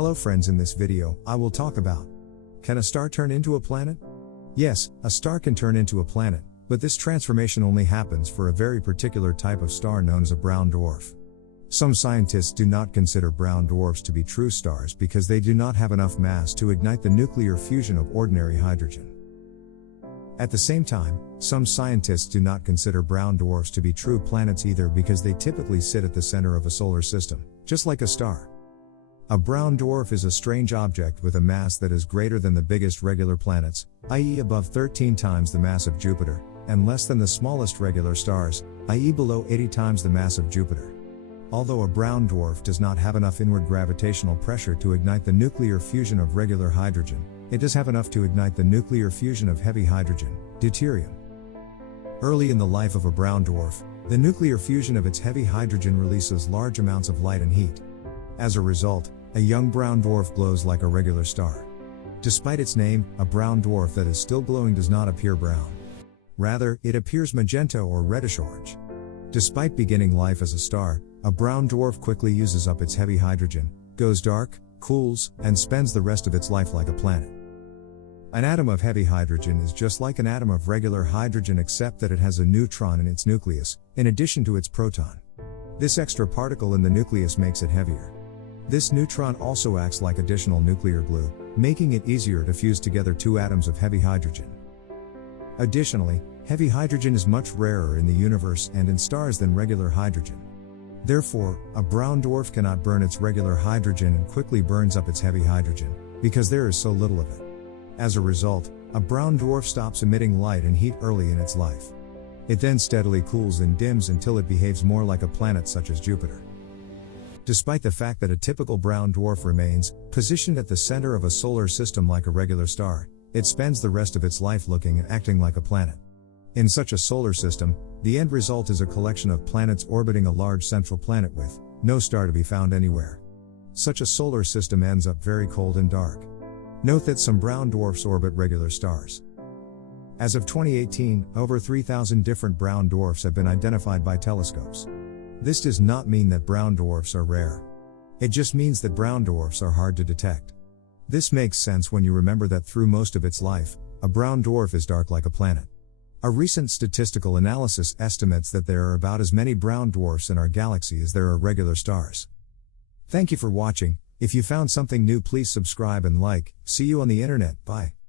Hello friends, in this video, I will talk about: can a star turn into a planet? Yes, a star can turn into a planet, but this transformation only happens for a very particular type of star known as a brown dwarf. Some scientists do not consider brown dwarfs to be true stars because they do not have enough mass to ignite the nuclear fusion of ordinary hydrogen. At the same time, some scientists do not consider brown dwarfs to be true planets either because they typically sit at the center of a solar system, just like a star. A brown dwarf is a strange object with a mass that is greater than the biggest regular planets, i.e. above 13 times the mass of Jupiter, and less than the smallest regular stars, i.e. below 80 times the mass of Jupiter. Although a brown dwarf does not have enough inward gravitational pressure to ignite the nuclear fusion of regular hydrogen, it does have enough to ignite the nuclear fusion of heavy hydrogen, deuterium. Early in the life of a brown dwarf, the nuclear fusion of its heavy hydrogen releases large amounts of light and heat. As a result, a young brown dwarf glows like a regular star. Despite its name, a brown dwarf that is still glowing does not appear brown. Rather, it appears magenta or reddish-orange. Despite beginning life as a star, a brown dwarf quickly uses up its heavy hydrogen, goes dark, cools, and spends the rest of its life like a planet. An atom of heavy hydrogen is just like an atom of regular hydrogen except that it has a neutron in its nucleus, in addition to its proton. This extra particle in the nucleus makes it heavier. This neutron also acts like additional nuclear glue, making it easier to fuse together two atoms of heavy hydrogen. Additionally, heavy hydrogen is much rarer in the universe and in stars than regular hydrogen. Therefore, a brown dwarf cannot burn its regular hydrogen and quickly burns up its heavy hydrogen, because there is so little of it. As a result, a brown dwarf stops emitting light and heat early in its life. It then steadily cools and dims until it behaves more like a planet such as Jupiter. Despite the fact that a typical brown dwarf remains positioned at the center of a solar system like a regular star, it spends the rest of its life looking and acting like a planet. In such a solar system, the end result is a collection of planets orbiting a large central planet with no star to be found anywhere. Such a solar system ends up very cold and dark. Note that some brown dwarfs orbit regular stars. As of 2018, over 3,000 different brown dwarfs have been identified by telescopes. This does not mean that brown dwarfs are rare. It just means that brown dwarfs are hard to detect. This makes sense when you remember that through most of its life, a brown dwarf is dark like a planet. A recent statistical analysis estimates that there are about as many brown dwarfs in our galaxy as there are regular stars. Thank you for watching. If you found something new, please subscribe and like. See you on the internet. Bye.